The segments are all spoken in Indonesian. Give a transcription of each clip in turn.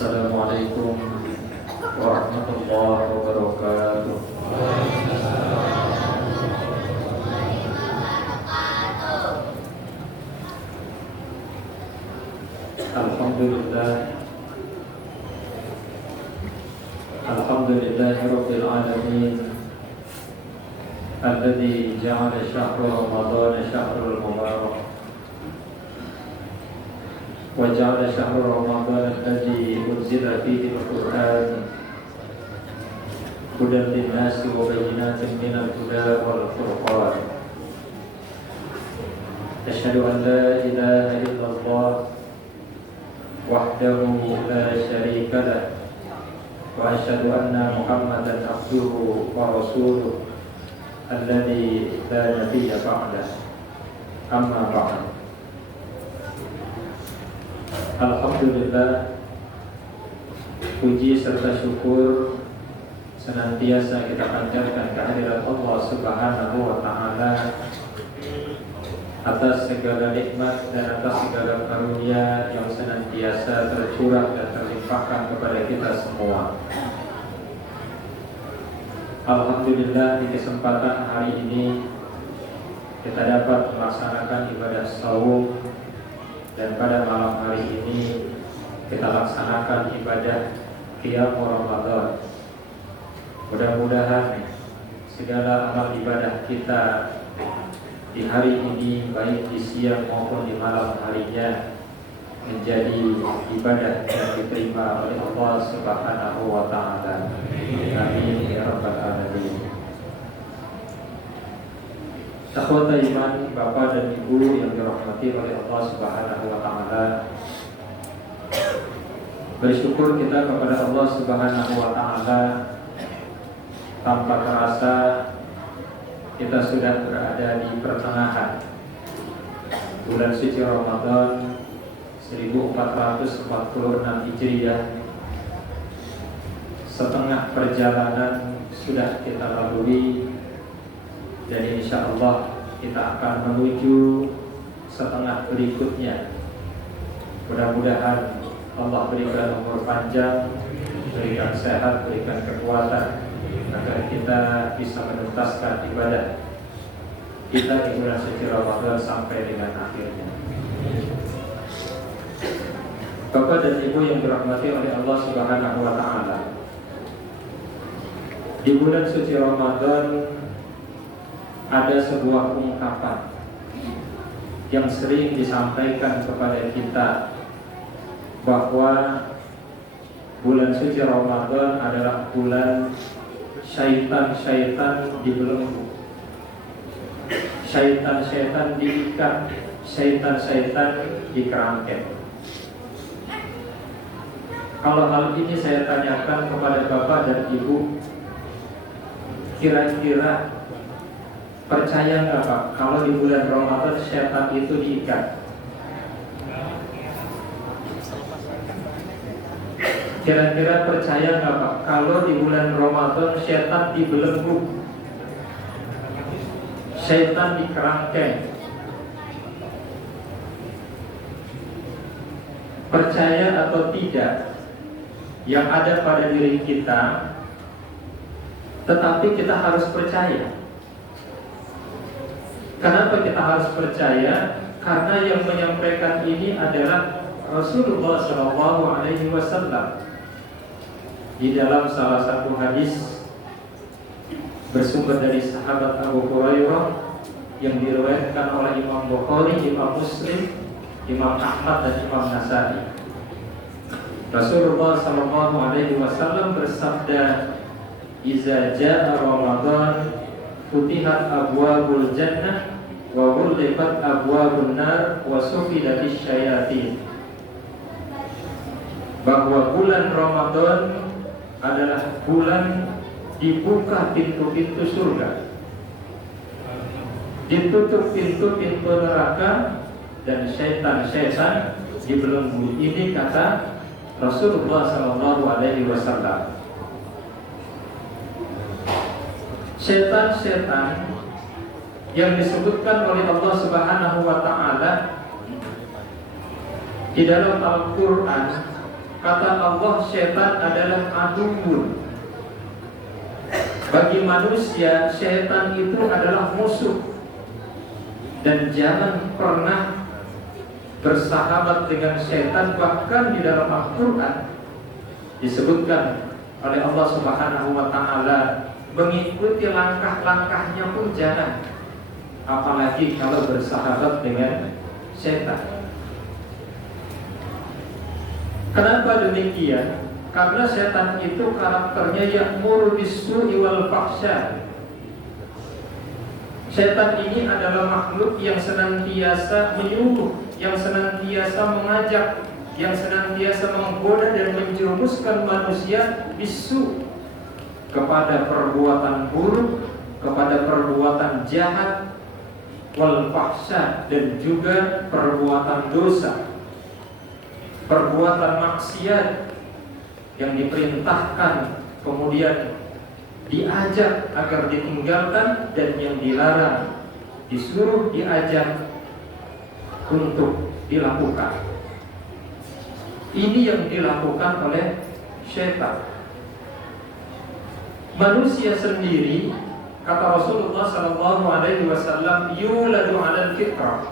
Assalamualaikum warahmatullahi wabarakatuh. Alhamdulillah, Alhamdulillahirabbil alamin, alladzi ja'ala syahra Ramadan syahrul mubarak, wa ja'ala syahra Ramadan alladzi unzila fihi al-Qur'an hudan lin-nasi wa bayyinatin minal huda wal furqan. Asyhadu an la ilaha illallah wahdahu la syarika lah, wa asyhadu anna Muhammadan abduhu wa rasuluh alladzi la nabiyya ba'dah. Amma ba'd. Alhamdulillah, puji serta syukur senantiasa kita panjatkan kehadirat Allah Subhanahu wa taala atas segala nikmat dan atas segala karunia yang senantiasa tercurah dan terlimpahkan kepada kita semua. Alhamdulillah, di kesempatan hari ini kita dapat melaksanakan ibadah saum, dan pada malam hari ini kita laksanakan ibadah qiyam Ramadan. Mudah-mudahan segala amal ibadah kita di hari ini, baik di siang maupun di malam harinya, menjadi ibadah yang diterima oleh Allah Subhanahu wa taala. Amin ya rabbal alamin. Akhwata iman, Bapak dan Ibu yang dirahmati oleh Allah Subhanahu wa taala, bersyukur kita kepada Allah Subhanahu wa taala. Tanpa terasa kita sudah berada di pertengahan bulan suci Ramadan 1446 Hijriah. Setengah perjalanan sudah kita lalui, dan insya Allah kita akan menuju setengah berikutnya. Mudah-mudahan Allah berikan umur panjang, berikan sehat, berikan kekuatan, agar kita bisa menuntaskan ibadah kita di bulan suci Ramadan sampai dengan akhirnya. Bapak dan Ibu yang dirahmati oleh Allah Subhanahu wa taala, di bulan suci Ramadan ada sebuah ungkapan yang sering disampaikan kepada kita, bahwa bulan suci Ramadan adalah bulan syaitan-syaitan dibelenggu, syaitan-syaitan diikat, syaitan-syaitan dikerangkeng. Kalau hal ini saya tanyakan kepada Bapak dan Ibu, kira-kira percaya nggak Pak kalau di bulan Ramadan syaitan itu diikat? Kira-kira percaya nggak Pak kalau di bulan Ramadan syaitan dibelenggu, syaitan dikerangkeng? Percaya atau tidak, yang ada pada diri kita, tetapi kita harus percaya. Kenapa kita harus percaya? Karena yang menyampaikan ini adalah Rasulullah SAW. Di dalam salah satu hadis bersumber dari sahabat Abu Hurairah yang diriwayatkan oleh Imam Bukhari, Imam Muslim, Imam Ahmad dan Imam Nasai, Rasulullah SAW bersabda, "Iza jaa Ramadan futihat abwabul jannah wa ghulqat abwabun nar wa sufidatis syayatin." Bahwa bulan Ramadan adalah bulan dibuka pintu-pintu surga, ditutup pintu-pintu neraka, dan syaitan-syaitan dibelenggu. Ini kata Rasulullah SAW. Syaitan-syaitan yang disebutkan oleh Allah Subhanahu wa taala di dalam Al-Qur'an Kata Allah, setan adalah aduun. Bagi manusia, setan itu adalah musuh. Dan jangan pernah bersahabat dengan setan. Bahkan di dalam Al-Quran disebutkan oleh Allah Subhanahu wa ta'ala, mengikuti langkah-langkahnya pun jangan, apalagi kalau bersahabat dengan setan. Kenapa demikian? Karena setan itu karakternya ya'muru bis-su'i wal fahsya. Setan ini adalah makhluk yang senantiasa menyuruh, yang senantiasa mengajak, yang senantiasa menggoda dan menjerumuskan manusia bisu, kepada perbuatan buruk, kepada perbuatan jahat, wal fahsya, dan juga perbuatan dosa, perbuatan maksiat yang diperintahkan kemudian diajak agar ditinggalkan, dan yang dilarang disuruh diajak untuk dilakukan. Ini yang dilakukan oleh syaitan. Manusia sendiri, kata Rasulullah SAW, yuladu 'alal fitrah.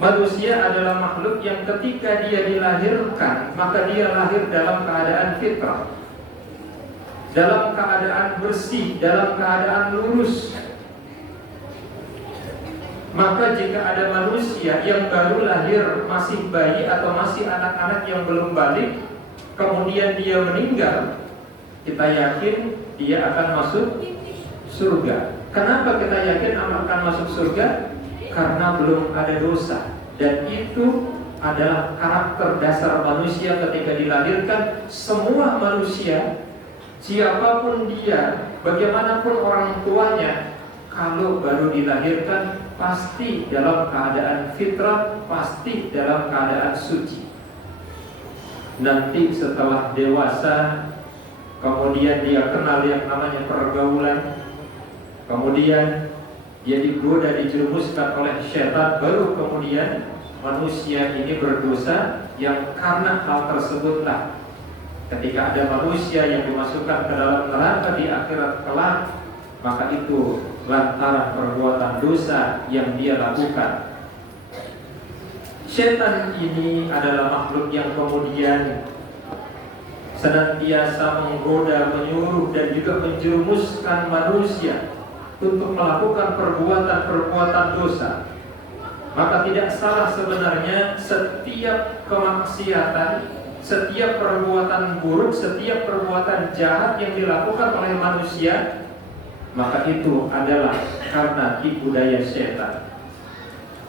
Manusia adalah makhluk yang ketika dia dilahirkan, maka dia lahir dalam keadaan fitrah, dalam keadaan bersih, dalam keadaan lurus. Maka jika ada manusia yang baru lahir, masih bayi atau masih anak-anak yang belum balik, kemudian dia meninggal, kita yakin dia akan masuk surga. Kenapa kita yakin akan masuk surga? Karena belum ada dosa. Dan itu adalah karakter dasar manusia ketika dilahirkan. Semua manusia, siapapun dia, bagaimanapun orang tuanya, kalau baru dilahirkan pasti dalam keadaan fitrah, pasti dalam keadaan suci. Nanti setelah dewasa, kemudian dia kenal yang namanya pergaulan, kemudian dia digoda, dijerumuskan oleh syaitan, baru kemudian manusia ini berdosa. Yang karena hal tersebutlah ketika ada manusia yang dimasukkan ke dalam neraka di akhirat kelak, maka itu lantaran perbuatan dosa yang dia lakukan. Syaitan ini adalah makhluk yang kemudian senantiasa menggoda, menyuruh, dan juga menjerumuskan manusia untuk melakukan perbuatan-perbuatan dosa. Maka tidak salah sebenarnya setiap kemaksiatan, setiap perbuatan buruk, setiap perbuatan jahat yang dilakukan oleh manusia, maka itu adalah karena tipu daya setan.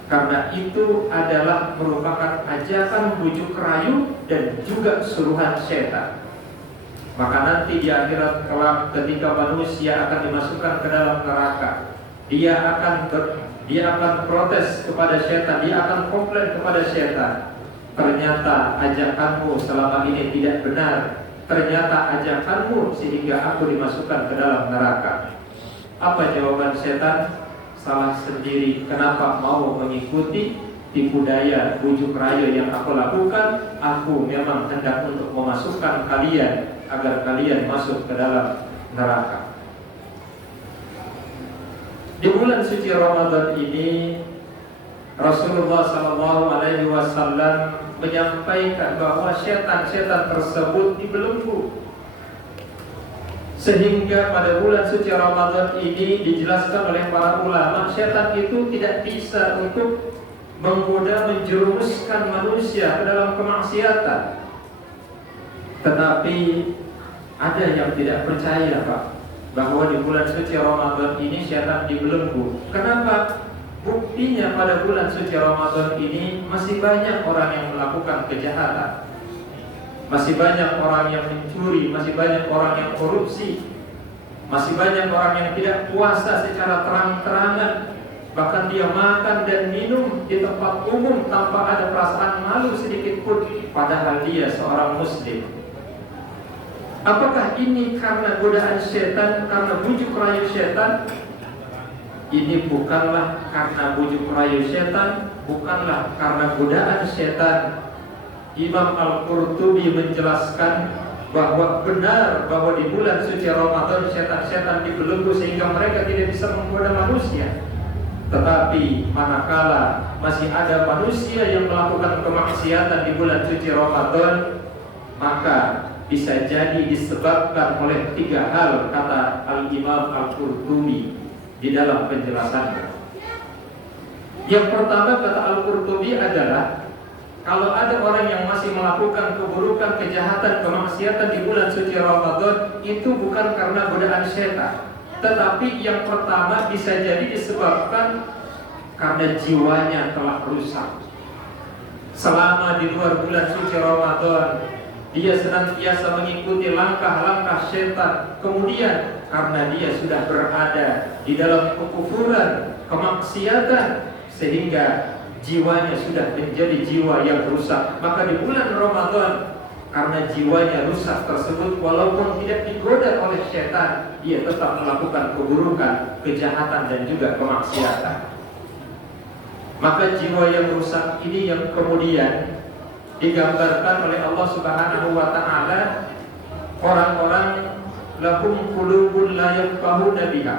Karena itu adalah merupakan ajakan, bujuk rayu, dan juga suruhan setan. Maka nanti di akhirat kelak ketika manusia akan dimasukkan ke dalam neraka, dia akan protes kepada setan, dia akan komplain kepada setan. Ternyata ajakanmu selama ini tidak benar. Ternyata ajakanmu sehingga aku dimasukkan ke dalam neraka. Apa jawaban setan? Salah sendiri. Kenapa mau mengikuti tipu daya, bujuk rayu yang aku lakukan? Aku memang hendak untuk memasukkan kalian agar kalian masuk ke dalam neraka. Di bulan suci Ramadan ini, Rasulullah SAW menyampaikan bahwa setan-setan tersebut dibelenggu. Sehingga pada bulan suci Ramadan ini dijelaskan oleh para ulama, setan itu tidak bisa untuk menggoda, menjerumuskan manusia ke dalam kemaksiatan. Tetapi ada yang tidak percaya, Pak, bahwa di bulan suci Ramadan ini setan dibelenggu. Kenapa? Buktinya pada bulan suci Ramadan ini masih banyak orang yang melakukan kejahatan, masih banyak orang yang mencuri, masih banyak orang yang korupsi, masih banyak orang yang tidak puasa secara terang-terangan. Bahkan dia makan dan minum di tempat umum tanpa ada perasaan malu sedikit pun, padahal dia seorang muslim. Apakah ini karena godaan setan, karena bujuk rayu setan? Ini bukanlah karena bujuk rayu setan, bukanlah karena godaan setan. Imam Al-Qurtubi menjelaskan bahwa benar bahwa di bulan suci Ramadan setan-setan dibelenggu sehingga mereka tidak bisa menggoda manusia. Tetapi manakala masih ada manusia yang melakukan kemaksiatan di bulan suci Ramadan, maka bisa jadi disebabkan oleh 3 hal, kata Al-Imam Al-Qurtubi di dalam penjelasannya. Yang pertama, kata Al-Qurtubi, adalah kalau ada orang yang masih melakukan keburukan, kejahatan, kemaksiatan di bulan suci Ramadan, itu bukan karena godaan setan, tetapi yang pertama bisa jadi disebabkan karena jiwanya telah rusak. Selama di luar bulan suci Ramadan, dia senantiasa mengikuti langkah-langkah setan. Kemudian karena dia sudah berada di dalam kekufuran, kemaksiatan, sehingga jiwanya sudah menjadi jiwa yang rusak. Maka di bulan Ramadan, karena jiwanya rusak tersebut, walaupun tidak digoda oleh setan, dia tetap melakukan keburukan, kejahatan, dan juga kemaksiatan. Maka jiwa yang rusak ini yang kemudian digambarkan oleh Allah Subhanahu wa ta'ala, orang-orang lahum qulubun la yafqahuna biha.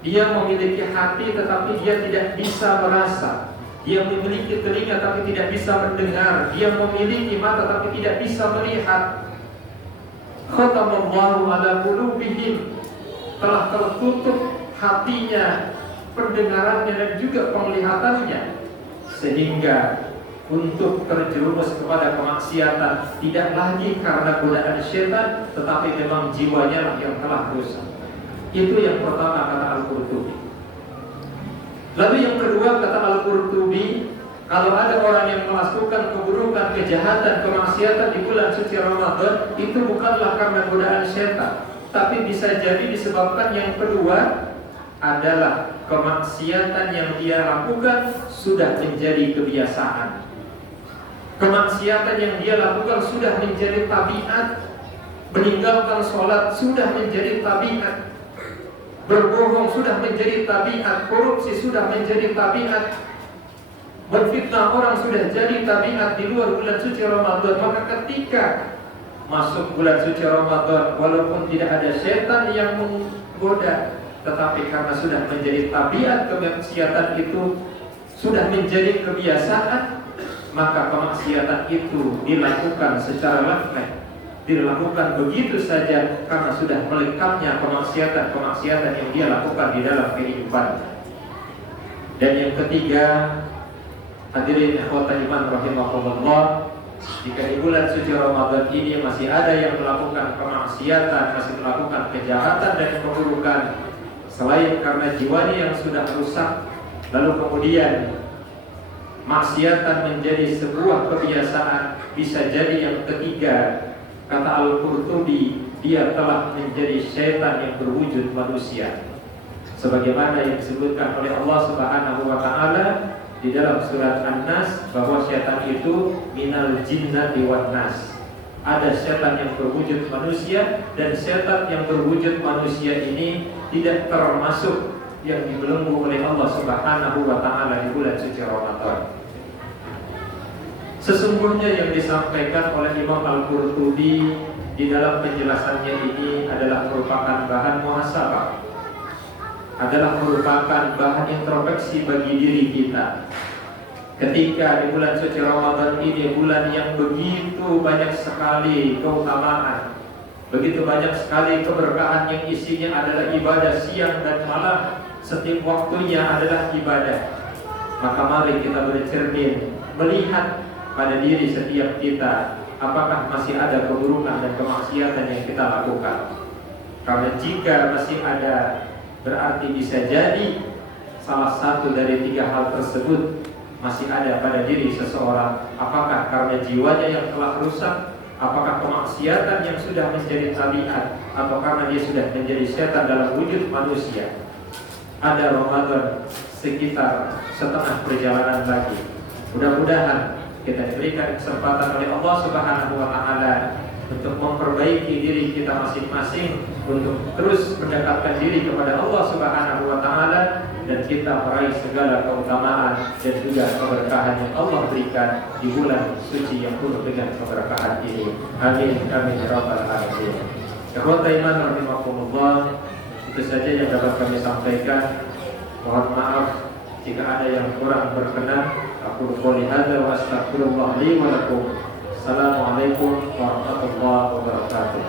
Dia memiliki hati tetapi dia tidak bisa merasa. Dia memiliki telinga tapi tidak bisa mendengar. Dia memiliki mata tapi tidak bisa melihat. Khatamallahu ala qulubihim. Telah tertutup hatinya, pendengarannya, dan juga penglihatannya, sehingga untuk terjerumus kepada kemaksiatan tidak lagi karena godaan syaitan, tetapi memang jiwanya lah yang telah rusak. Itu yang pertama, kata Al-Qurtubi. Lalu yang kedua, kata Al-Qurtubi, kalau ada orang yang melakukan keburukan, kejahatan, kemaksiatan di bulan suci Ramadan, itu bukanlah karena godaan syaitan, tapi bisa jadi disebabkan yang kedua adalah kemaksiatan yang dia lakukan sudah menjadi kebiasaan. Kemaksiatan yang dia lakukan sudah menjadi tabiat. Meninggalkan sholat sudah menjadi tabiat. Berbohong sudah menjadi tabiat. Korupsi sudah menjadi tabiat. Berfitnah orang sudah jadi tabiat di luar bulan suci Ramadan. Maka ketika masuk bulan suci Ramadan, walaupun tidak ada setan yang menggoda, tetapi karena sudah menjadi tabiat, kemaksiatan itu sudah menjadi kebiasaan, maka kemaksiatan itu dilakukan secara lafaz, dilakukan begitu saja karena sudah melengkapnya kemaksiatan yang dia lakukan di dalam kehidupan. Dan yang ketiga, hadirin ikhwatal iman rahimahumullah, jika di bulan suci Ramadan ini masih ada yang melakukan kemaksiatan, masih melakukan kejahatan dan keburukan, selain karena jiwanya yang sudah rusak, lalu kemudian maksiatan menjadi sebuah kebiasaan, bisa jadi yang ketiga, kata Al-Qurtubi, dia telah menjadi syaitan yang berwujud manusia, sebagaimana yang disebutkan oleh Allah Subhanahu wa ta'ala di dalam surat An-Nas, bahwa syaitan itu minal jinnati wan nas. Ada syaitan yang berwujud manusia, dan syaitan yang berwujud manusia ini tidak termasuk yang dibelenggu oleh Allah Subhanahu wa ta'ala di bulan suci Ramadan. Sesungguhnya yang disampaikan oleh Imam Al-Qurtubi di dalam penjelasannya ini adalah merupakan bahan muhasabah, adalah merupakan bahan introspeksi bagi diri kita. Ketika di bulan suci Ramadan ini, bulan yang begitu banyak sekali keutamaan, begitu banyak sekali keberkahan yang isinya adalah ibadah siang dan malam, setiap waktunya adalah ibadah. Maka mari kita bercermin, melihat pada diri setiap kita, apakah masih ada keburukan dan kemaksiatan yang kita lakukan. Karena jika masih ada, berarti bisa jadi salah satu dari 3 hal tersebut masih ada pada diri seseorang. Apakah karena jiwanya yang telah rusak, apakah kemaksiatan yang sudah menjadi tabiat, atau karena dia sudah menjadi setan dalam wujud manusia. Ada Ramadan sekitar setengah perjalanan lagi. Mudah-mudahan kita diberikan kesempatan oleh Allah Subhanahu wa ta'ala untuk memperbaiki diri kita masing-masing, untuk terus mendekatkan diri kepada Allah Subhanahu wa taala, dan kita meraih segala keutamaan dan juga keberkahan yang Allah berikan di bulan suci yang penuh dengan keberkahan ini. Amin amin ya rabbal alamin. Ikhwatal iman rahimakumullah, itu saja yang dapat kami sampaikan. Mohon maaf jika ada yang kurang berkenan. Aku qouli hadza wa astaghfirullah li wa lakum. Assalamualaikum warahmatullahi wabarakatuh.